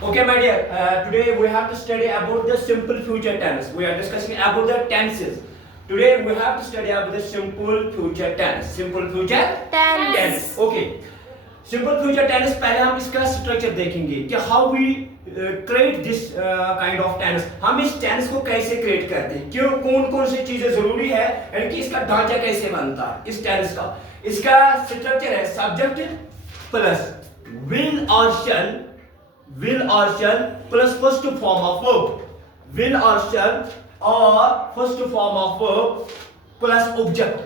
Okay, my dear, today we have to study about the simple future tense. We are discussing about the tenses. Today we have to study about the simple future tense. Simple future tense. Okay. Simple future tense पहले हम इसका structure देखेंगे कि how we create this kind of tense. हम इस tense को कैसे create करते हैं, क्यों, कौन कौन सी चीजें जरूरी है, यानी कि इसका ढांचा कैसे बनता है इस टेंस का. इसका स्ट्रक्चर है सब्जेक्ट प्लस विल और शैल, will or shall plus first form of verb, will or shall or first form of verb plus object.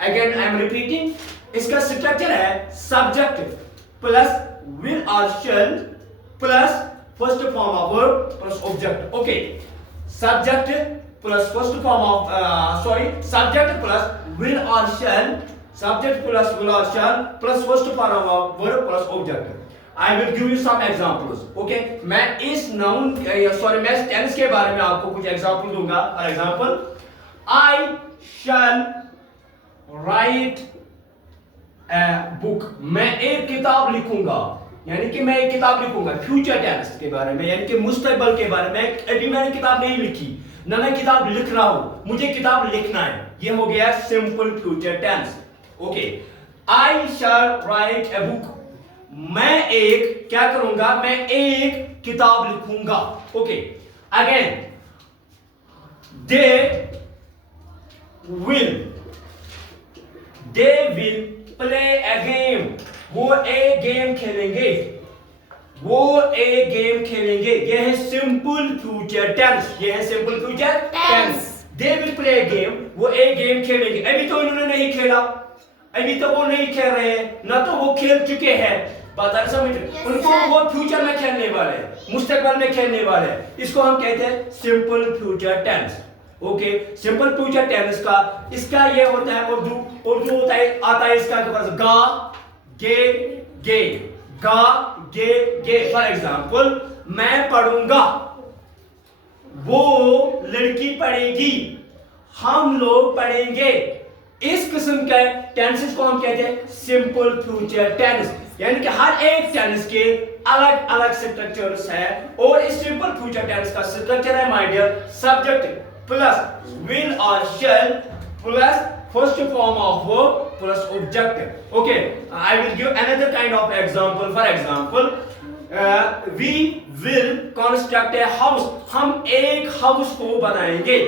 Again I am repeating, इसका स्ट्रक्चर है subject plus will or shall plus first form of verb plus object. Okay, subject plus first form of subject plus will or shall, subject plus will or shall plus first form of verb plus object. I will give you some examples. Okay, मैं इस noun मैं इस tense के बारे में आपको कुछ example दूंगा. For example, I shall write a book. मैं एक किताब लिखूंगा, यानी कि मैं एक किताब लिखूंगा. फ्यूचर टेंस के बारे में, यानी कि मुस्तकबिल के बारे में. अभी मैंने किताब नहीं लिखी, ना मैं किताब लिख रहा हूं, मुझे किताब लिखना है. ये हो गया simple future tense. Okay, I shall write a book. मैं एक क्या करूंगा, मैं एक किताब लिखूंगा. Okay, again they will play a game. वो एक गेम खेलेंगे, वो एक गेम खेलेंगे. ये है सिंपल फ्यूचर टेंस, ये है simple future tense. They will play a game, वो एक गेम खेलेंगे. अभी तो इन्होंने नहीं खेला, अभी तो वो नहीं खेल रहे हैं, ना तो वो खेल चुके हैं. बात आ समझ उनको, वो फ्यूचर में खेलने वाले, मुस्तकबिल में खेलने वाले. इसको हम कहते हैं simple future tense. Okay, simple future tense का इसका ये होता है उर्दू होता है, आता है इसका गा गे गे, गा गे गे. फॉर एग्जांपल, मैं पढ़ूंगा, वो लड़की पढ़ेगी, हम लोग पढ़ेंगे. इस किस्म के टेंसेस को हम कहते हैं सिंपल फ्यूचर टेंस, यानी कि हर एक टेंस के अलग अलग स्ट्रक्चर्स है. और इस सिंपल फ्यूचर टेंस का स्ट्रक्चर है my dear, subject plus will और shall plus first form of verb plus object. Okay, I will give another kind of example. For example, we will construct a house. हम एक house को बनाएंगे.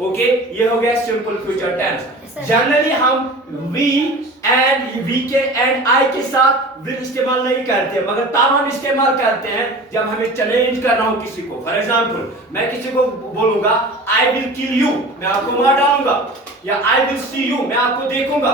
Okay, ये हो गया simple future tense. Generally हम we के एंड आई के साथ विल इस्तेमाल नहीं करते, मगर तब हम इस्तेमाल करते हैं जब हमें चैलेंज करना हो किसी को. फॉर एग्जांपल, मैं किसी को बोलूंगा आई विल किल यू, मैं आपको मार डालूंगा. या आई विल सी यू, मैं आपको देखूंगा.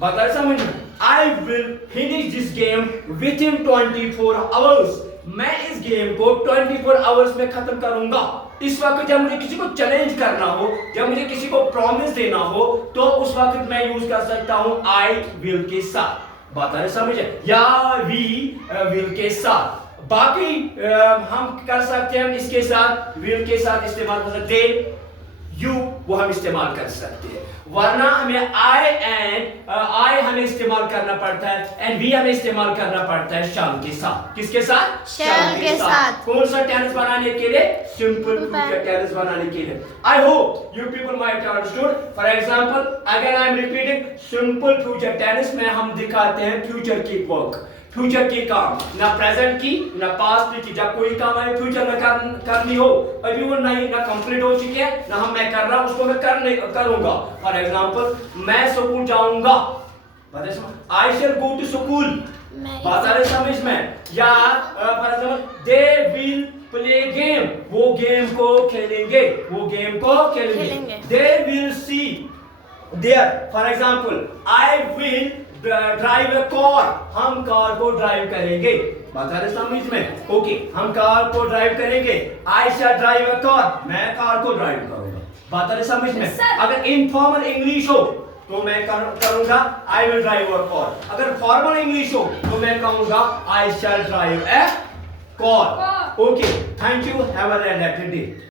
बता रहे समझ में. I will finish this game with in 24 hours. मैं इस गेम को 24 आवर्स में खत्म करूंगा. इस वक्त जब मुझे किसी को चैलेंज करना हो, जब मुझे किसी को प्रॉमिस देना हो, तो उस वक्त मैं यूज कर सकता हूं आई विल के साथ. बात आ रही समझे, या वी विल के साथ. बाकी हम कर सकते हैं इसके साथ, विल के साथ इस्तेमाल कर सकते हैं, यू वो हम इस्तेमाल कर सकते हैं. वरना हमें आई हमें इस्तेमाल करना पड़ता है, एंड वी हमें इस्तेमाल करना पड़ता है शाल के साथ. किसके साथ? शाल के साथ. कौन सा टेंस बनाने के लिए? सिंपल फ्यूचर टेंस बनाने के लिए. I hope you people might have understood. For example, अगर I am repeating simple future tense में हम दिखाते हैं फ्यूचर की वर्क, फ्यूचर की काम, ना प्रेजेंट की ना पास्ट की. जब कोई काम हमें फ्यूचर में करनी हो, अभी वो नहीं ना कंप्लीट हो चुकी है, ना हम मैं कर रहा हूं, उसको मैं करूंगा. फॉर एग्जांपल, मैं स्कूल जाऊंगा. बताइए समझ, आई शैल गो टू स्कूल. बात आ रही समझ में. या for example, they will play game, वो गेम को खेलेंगे, वो गेम को खेलेंगे. They will see there. For example, I will drive a car, हम कार को ड्राइव करेंगे. बता रहे समझ में. ओके, हम कार को ड्राइव करेंगे. आई शैल ड्राइव अ कार, मैं कार को ड्राइव करूंगा. बता रहे समझ में. अगर इनफॉर्मल इंग्लिश हो तो मैं करूंगा I will drive a car. अगर फॉर्मल इंग्लिश हो तो मैं कहूंगा I shall drive a car. Okay, thank you, have a relaxed day.